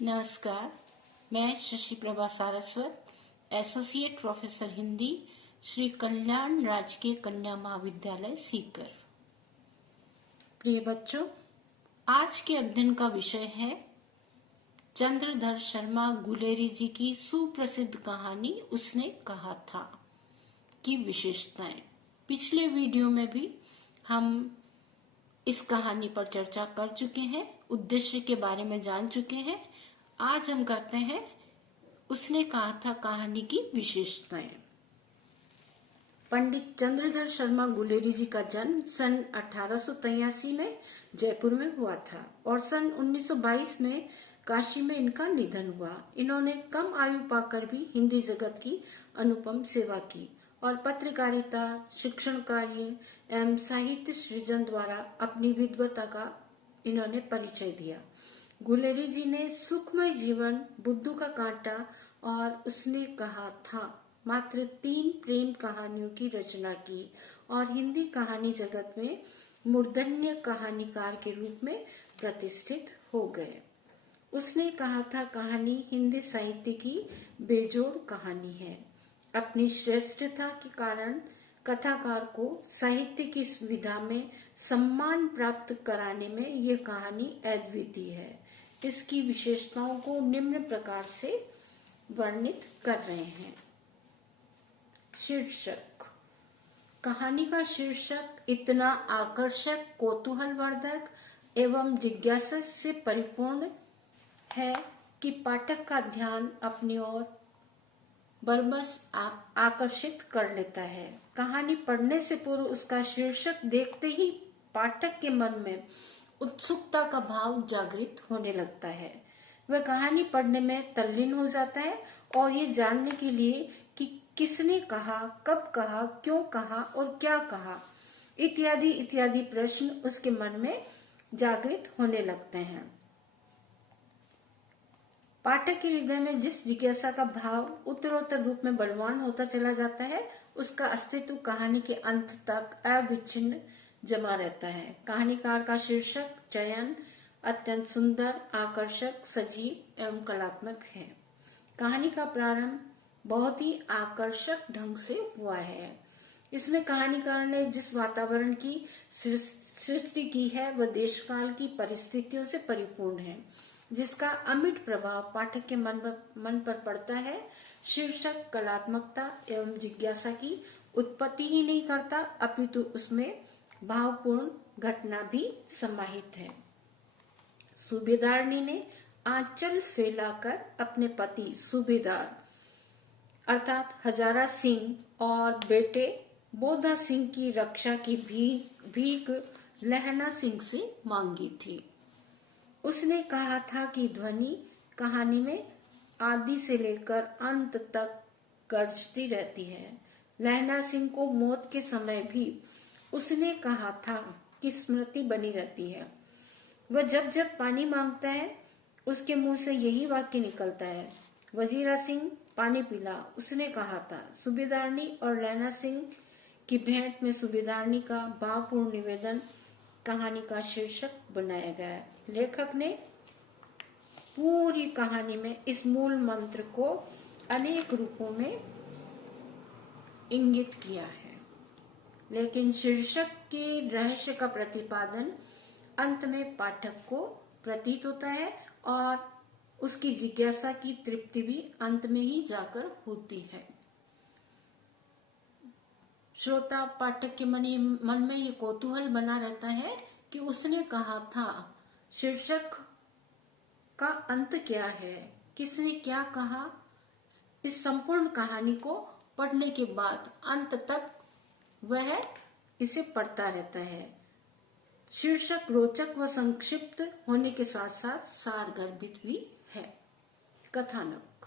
नमस्कार, मैं Shashi Prabha Saraswat, associate professor Hindi, Shri Kalyan राजकीय कन्या महाविद्यालय सीकर। प्रिय बच्चों, आज के अध्ययन का विषय है चंद्रधर शर्मा गुलेरी जी की सुप्रसिद्ध कहानी उसने कहा था की विशेषताएं। पिछले वीडियो में भी हम इस कहानी पर चर्चा कर चुके हैं, उद्देश्य के बारे में जान चुके हैं। आज हम करते हैं उसने कहा था कहानी की विशेषताएं। पंडित चंद्रधर शर्मा गुलेरी जी का जन्म सन 1883 में जयपुर में हुआ था और सन 1922 में काशी में इनका निधन हुआ। इन्होंने कम आयु पाकर भी हिंदी जगत की अनुपम सेवा की और पत्रकारिता, शिक्षण कार्य एवं साहित्य सृजन द्वारा अपनी विद्वता का इन्होंने परिचय दिया। गुलेरी जी ने सुखमय जीवन, बुद्धू का कांटा और उसने कहा था मात्र 3 प्रेम कहानियों की रचना की और हिंदी कहानी जगत में मूर्धन्य कहानीकार के रूप में प्रतिष्ठित हो गए। उसने कहा था कहानी हिंदी साहित्य की बेजोड़ कहानी है। अपनी श्रेष्ठता के कारण कथाकार को साहित्य की इस विधा में सम्मान प्राप्त कराने में ये कहानी अद्वितीय है। इसकी विशेषताओं को निम्न प्रकार से वर्णित कर रहे हैं। शीर्षक। कहानी का शीर्षक इतना आकर्षक, कौतूहलवर्धक एवं जिज्ञासा से परिपूर्ण है कि पाठक का ध्यान अपनी ओर बरबस आकर्षित कर लेता है। कहानी पढ़ने से पूर्व उसका शीर्षक देखते ही पाठक के मन में उत्सुकता का भाव जागृत होने लगता है। वह कहानी पढ़ने में तल्लीन हो जाता है और ये जानने के लिए कि किसने कहा, कब कहा, क्यों कहा और क्या कहा इत्यादि इत्यादि प्रश्न उसके मन में जागृत होने लगते हैं। पाठक के हृदय में जिस जिज्ञासा का भाव उत्तरोत्तर रूप में बलवान होता चला जाता है, उसका अस्तित्व कहानी के अंत तक अविच्छिन्न जमा रहता है। कहानीकार का शीर्षक चयन अत्यंत सुंदर, आकर्षक, सजीव एवं कलात्मक है। कहानी का प्रारंभ बहुत ही आकर्षक ढंग से हुआ है। इसमें कहानीकार ने जिस वातावरण की सृष्टि की है वह देशकाल की परिस्थितियों से परिपूर्ण है, जिसका अमिट प्रभाव पाठक के मन पर पड़ता है। शीर्षक कलात्मकता एवं जिज्ञासा की उत्पत्ति ही नहीं करता, अपितु उसमें भावपूर्ण घटना भी समाहित है। सूबेदारनी ने आंचल फैलाकर अपने पति सूबेदार अर्थात हजारा सिंह और बेटे बोधा सिंह की रक्षा की भीख लहना सिंह से मांगी थी। उसने कहा था कि ध्वनि कहानी में आदि से लेकर अंत तक गरजती रहती है। लहना सिंह को मौत के समय भी उसने कहा था कि स्मृति बनी रहती है। वह जब जब पानी मांगता है उसके मुंह से यही वाक्य निकलता है, वजीरा सिंह पानी पिला, उसने कहा था। सूबेदारनी और लहना सिंह की भेंट में सूबेदारनी का भावपूर्ण निवेदन कहानी का शीर्षक बनाया गया है। लेखक ने पूरी कहानी में इस मूल मंत्र को अनेक रूपों में इंगित किया है, लेकिन शीर्षक के रहस्य का प्रतिपादन अंत में पाठक को प्रतीत होता है और उसकी जिज्ञासा की तृप्ति भी अंत में ही जाकर होती है। श्रोता पाठक के मन में ये कौतूहल बना रहता है कि उसने कहा था शीर्षक का अंत क्या है, किसने क्या कहा। इस संपूर्ण कहानी को पढ़ने के बाद अंत तक वह इसे पढ़ता रहता है। शीर्षक रोचक व संक्षिप्त होने के साथ साथ सारगर्भित भी है। कथानक।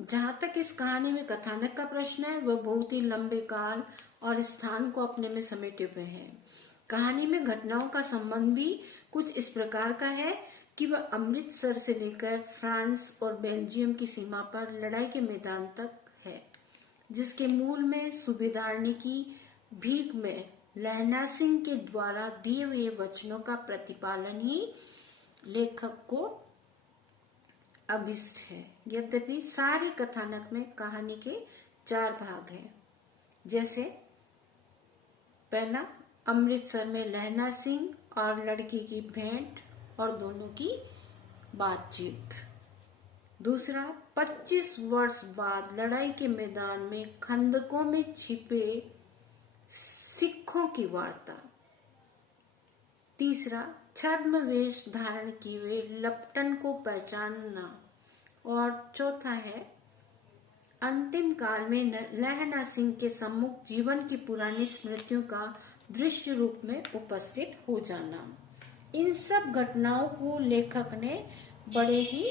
जहां तक इस कहानी में कथानक का प्रश्न है, वह बहुत ही लंबे काल और स्थान को अपने में समेटे हुए है। कहानी में घटनाओं का संबंध भी कुछ इस प्रकार का है कि वह अमृतसर से लेकर फ्रांस और बेल्जियम की सीमा पर लड़ाई के मैदान तक है, जिसके मूल में सूबेदारनी की भीख में लहना सिंह के द्वारा दिए हुए वचनों का प्रतिपालन ही लेखक को अभिष्ट है। यद्यपि सारे कथानक में कहानी के 4 भाग हैं, जैसे पहला, अमृतसर में लहना सिंह और लड़की की भेंट और दोनों की बातचीत। दूसरा, 25 वर्ष बाद लड़ाई के मैदान में खंदकों में छिपे सिखों की वार्ता। तीसरा, छद्म वेश धारण किए हुए लपटन को पहचानना। और चौथा है, अंतिम काल में लहना सिंह के सम्मुख जीवन की पुरानी स्मृतियों का दृश्य रूप में उपस्थित हो जाना। इन सब घटनाओं को लेखक ने बड़े ही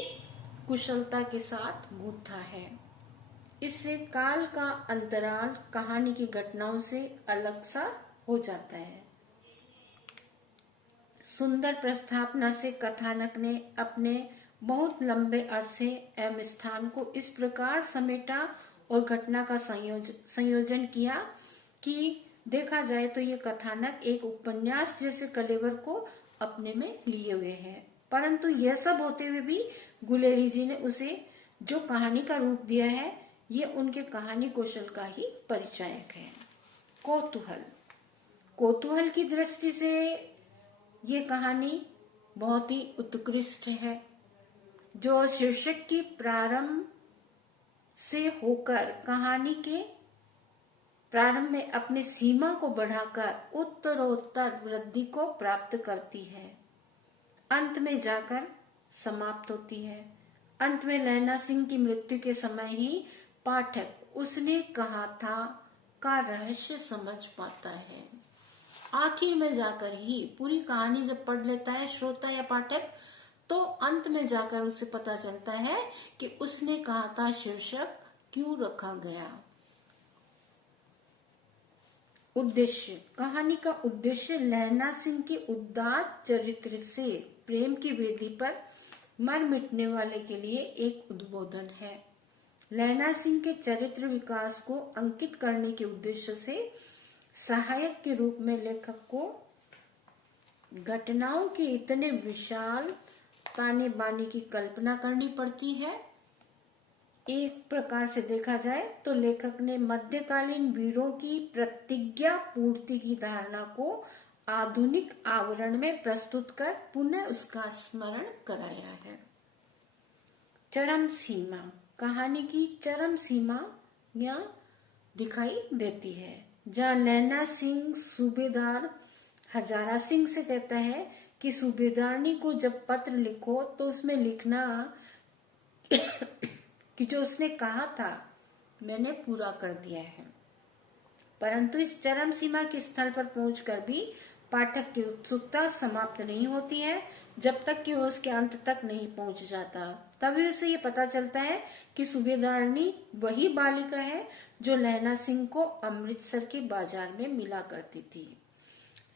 कुशलता के साथ गूंथा है। इससे काल का अंतराल कहानी की घटनाओं से अलग सा हो जाता है। सुंदर प्रस्थापना से कथानक ने अपने बहुत लंबे अरसे एवं स्थान को इस प्रकार समेटा और घटना का संयोजन किया कि देखा जाए तो ये कथानक एक उपन्यास जैसे कलेवर को अपने में लिए हुए है। परंतु यह सब होते हुए भी गुलेरी जी ने उसे जो कहानी का रूप दिया है, ये उनके कहानी कौशल का ही परिचायक है। कौतूहल की दृष्टि से ये कहानी बहुत ही उत्कृष्ट है, जो शीर्षक की प्रारंभ से होकर कहानी के प्रारंभ में अपनी सीमा को बढ़ाकर उत्तरोत्तर वृद्धि को प्राप्त करती है, अंत में जाकर समाप्त होती है। अंत में लहना सिंह की मृत्यु के समय ही पाठक उसने कहा था का रहस्य समझ पाता है। आखिर में जाकर ही पूरी कहानी जब पढ़ लेता है श्रोता या पाठक, तो अंत में जाकर उसे पता चलता है कि उसने कहा था शीर्षक क्यों रखा गया। उद्देश्य, कहानी का उद्देश्य लहना सिंह के उदार चरित्र से प्रेम की वेदी पर मर मिटने वाले के लिए एक उद्बोधन है। लहना सिंह के चरित्र विकास को अंकित करने के उद्देश्य से सहायक के रूप में लेखक को घटनाओं के इतने विशाल ताने बाने की कल्पना करनी पड़ती है। एक प्रकार से देखा जाए तो लेखक ने मध्यकालीन वीरों की प्रतिज्ञा पूर्ति की धारणा को आधुनिक आवरण में प्रस्तुत कर पुनः उसका स्मरण कराया है। चरम सीमा, कहानी की चरम सीमा यहाँ दिखाई देती है, जहाँ लहना सिंह सूबेदार हजारा सिंह से कहता है कि सूबेदारनी को जब पत्र लिखो तो उसमें लिखना कि जो उसने कहा था मैंने पूरा कर दिया है। परंतु इस चरम सीमा के स्थल पर पहुंचकर भी पाठक की उत्सुकता समाप्त नहीं होती है जब तक कि वो उसके अंत तक नहीं पहुंच जाता। तभी उसे ये पता चलता है कि सूबेदारनी वही बालिका है जो लहना सिंह को अमृतसर के बाजार में मिला करती थी।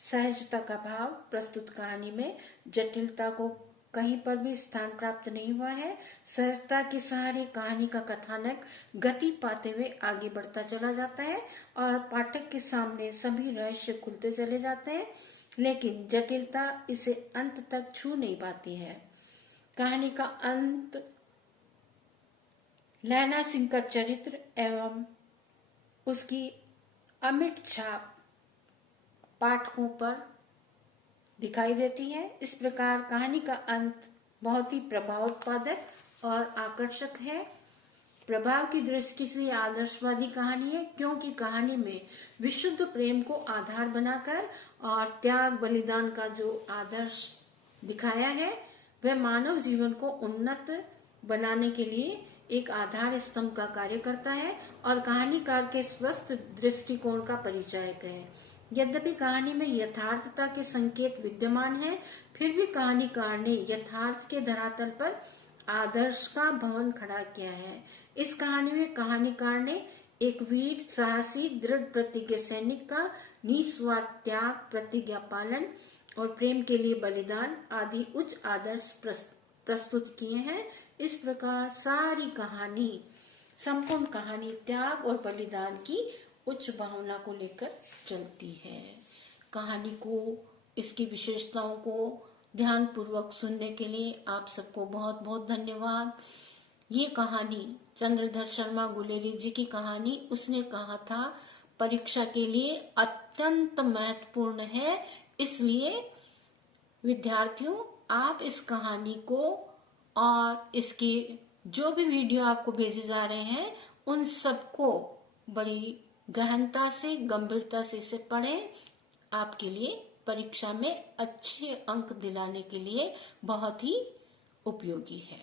सहजता का भाव प्रस्तुत कहानी में जटिलता को कहीं पर भी स्थान प्राप्त नहीं हुआ है। सहजता के सहारे कहानी का कथानक गति पाते हुए आगे बढ़ता चला जाता है और पाठक के सामने सभी रहस्य खुलते चले जाते हैं, लेकिन जटिलता इसे अंत तक छू नहीं पाती है। कहानी का अंत लहना सिंह का चरित्र एवं उसकी अमिट छाप पाठकों पर दिखाई देती है। इस प्रकार कहानी का अंत बहुत ही प्रभावोत्पादक और आकर्षक है। प्रभाव की दृष्टि से यह आदर्शवादी कहानी है, क्योंकि कहानी में विशुद्ध प्रेम को आधार बनाकर और त्याग बलिदान का जो आदर्श दिखाया है वह मानव जीवन को उन्नत बनाने के लिए एक आधार स्तंभ का कार्य करता है और कहानीकार के स्वस्थ दृष्टिकोण का परिचायक है। यद्यपि कहानी में यथार्थता के संकेत विद्यमान हैं, फिर भी कहानीकार ने यथार्थ के धरातल पर आदर्श का भवन खड़ा किया है। इस कहानी में कहानीकार ने एक वीर, साहसी, दृढ़ प्रतिज्ञ सैनिक का निस्वार्थ त्याग, प्रतिज्ञा पालन और प्रेम के लिए बलिदान आदि उच्च आदर्श प्रस्तुत किए हैं। इस प्रकार सारी कहानी, संपूर्ण कहानी त्याग और बलिदान की उच्च भावना को लेकर चलती है। कहानी को, इसकी विशेषताओं को ध्यान पूर्वक सुनने के लिए आप सबको बहुत बहुत धन्यवाद। ये कहानी चंद्रधर शर्मा गुलेरी जी की कहानी, उसने कहा था परीक्षा के लिए अत्यंत महत्वपूर्ण है, इसलिए विद्यार्थियों आप इस कहानी को और इसकी जो भी वीडियो आपको भेजे जा रहे हैं उन सबको बड़ी गहनता से, गंभीरता से इसे पढ़ें। आपके लिए परीक्षा में अच्छे अंक दिलाने के लिए बहुत ही उपयोगी है।